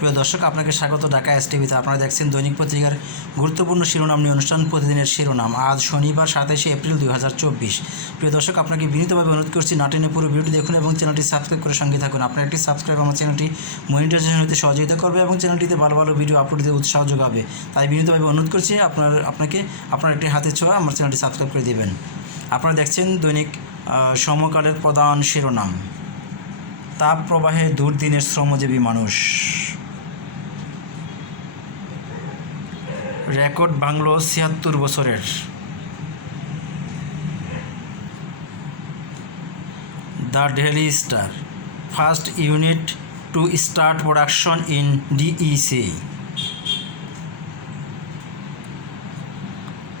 প্রিয় দর্শক, আপনাকে স্বাগত ঢাকা এস টিভিতে আপনারা দেখছেন দৈনিক পত্রিকার গুরুত্বপূর্ণ শিরোনাম নিয়ে অনুষ্ঠান, প্রতিদিনের শিরোনাম। আজ শনিবার, সাতাশে এপ্রিল দুই হাজার চব্বিশ। প্রিয় দর্শক, আপনাকে বিনীতভাবে অনুরোধ করছি নাটিনে পুরো ভিডিওটি দেখুন এবং চ্যানেলটি সাবস্ক্রাইব করে সঙ্গে থাকুন। আপনার একটি সাবস্ক্রাইব আমার চ্যানেলটি মনিটাইজেশন হতে সহযোগিতা করবে এবং চ্যানেলটিতে ভালো ভালো ভিডিও আপলোড দিতে উৎসাহ যোগাবে। তাই বিনীতভাবে অনুরোধ করছি, আপনার, আপনাকে, আপনার একটি হাতে ছোঁয়া আমার চ্যানেলটি সাবস্ক্রাইব করে দেবেন। আপনারা দেখছেন দৈনিক সমকালের প্রধান শিরোনাম। তাপ প্রবাহে দুর্দিনের শ্রমজীবী মানুষ। রেকর্ড বাংলো ছিয়াত্তর বছরের। The Daily Star, first unit to start production in DEC.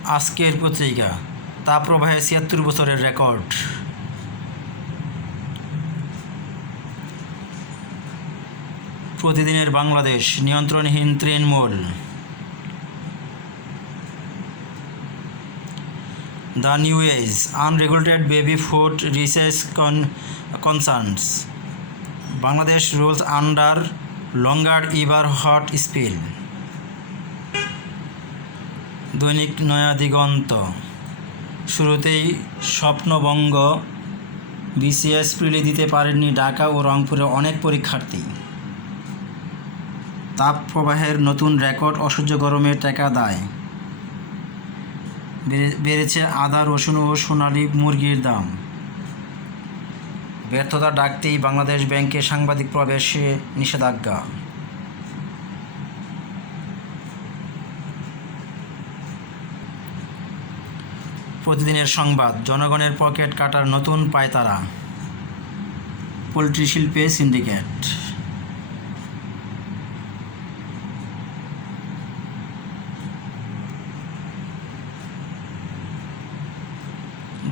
Ajker Patrika, তাপপ্রবাহে ছিয়াত্তর বছরের রেকর্ড। প্রতিদিনের বাংলাদেশ নিয়ন্ত্রণহীন তৃণমূল। The New Age unregulated baby food research con concerns Bangladesh rules under longer ever hot spell Dainik Naya Diganta. শুরুতেই স্বপ্নবঙ্গ BCS প্রিলি দিতে পারেননি ঢাকা ও রংপুরে অনেক পরীক্ষার্থী। তাপ প্রবাহের নতুন রেকর্ড অসহ্য গরমের টেকা দায়। বেড়েছে আদা, রসুন ও সোনালী মুরগির দাম। ব্যর্থতা ডাকতেই বাংলাদেশ ব্যাংকে সাংবাদিক প্রবেশে নিষেধাজ্ঞা। প্রতিদিনের সংবাদ, জনগণের পকেট কাটার নতুন পায়তারা। পোলট্রি শিল্পে সিন্ডিকেট।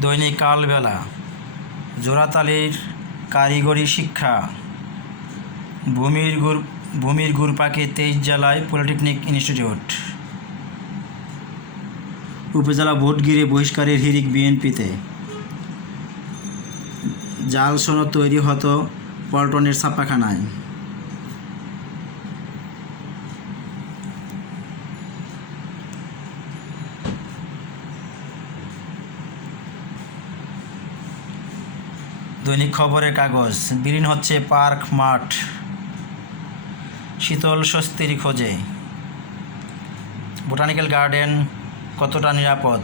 দৈনিক কালবেলা, জোড়াতালির কারিগরি শিক্ষা, ভূমির গুর, ভূমির গুরপাকে তেইশ জেলায় পলিটেকনিক ইনস্টিটিউট। উপজেলা ভোট ঘিরে বহিষ্কারের হিরিক বিএনপিতে। জাল সনদ তৈরি হতো পল্টনের ছাপ্পাখানায়। দৈনিক খবরের কাগজ। বিলীন হচ্ছে পার্ক মাঠ। শীতল স্বস্তির খোঁজে। বোটানিক্যাল গার্ডেন কতটা নিরাপদ?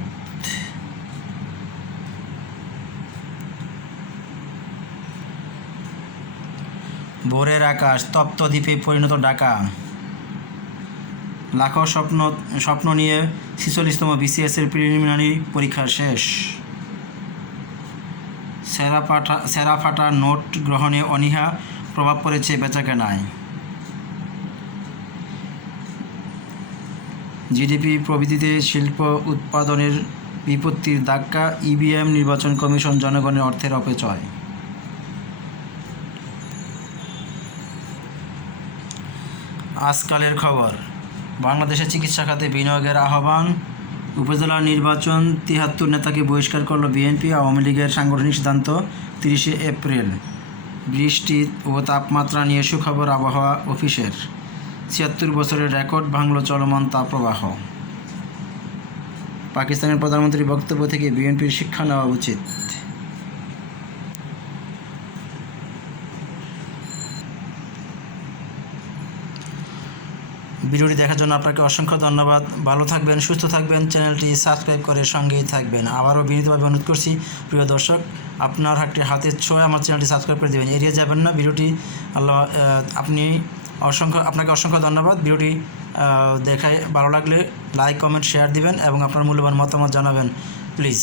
ভোরের আকাশ তপ্ত দ্বীপে পরিণত ঢাকা। লাখো স্বপ্ন স্বপ্ন নিয়ে ছিচল্লিশতম বিসিএসের প্রিলিমিনারি পরীক্ষা শেষ। সেরা পাঠা নোট গ্রহণে অনীহা প্রভাব পড়েছে বেচাকেনায়। জিডিপি প্রবৃদ্ধিতে শিল্প উৎপাদনের বিপত্তির ধাক্কা ইবিএম নির্বাচন কমিশন জনগণের অর্থের অপচয়। আজকালের খবর বাংলাদেশে চিকিৎসা খাতে বিনিয়োগের আহ্বান উপজেলা নির্বাচন তিহাত্তর নেতাকে বহিষ্কার করল বিএনপি, আওয়ামী লীগের সাংগঠনিক সিদ্ধান্ত তিরিশে এপ্রিল। বৃষ্টি ও তাপমাত্রা নিয়ে সুখবর আবহাওয়া অফিসের। ছিয়াত্তর বছরের রেকর্ড ভাঙল চলমান তাপপ্রবাহ। পাকিস্তানের প্রধানমন্ত্রীর বক্তব্য থেকে বিএনপির শিক্ষা নেওয়া উচিত। ভিডিওটি দেখার জন্য আপনাকে অসংখ্য ধন্যবাদ। ভালো থাকবেন, সুস্থ থাকবেন, চ্যানেলটি সাবস্ক্রাইব করে সঙ্গেই থাকবেন। আবারও বিনীতভাবে অনুরোধ করছি, প্রিয় দর্শক, আপনার একটি হাতের ছোঁয়া আমার চ্যানেলটি সাবস্ক্রাইব করে দেবেন। এড়িয়ে যাবেন না ভিডিওটি। আল্লাহ আপনি অসংখ্য, আপনাকে অসংখ্য ধন্যবাদ। ভিডিওটি দেখায় ভালো লাগলে লাইক, কমেন্ট, শেয়ার দিবেন এবং আপনার মূল্যবান মতামত জানাবেন। প্লিজ।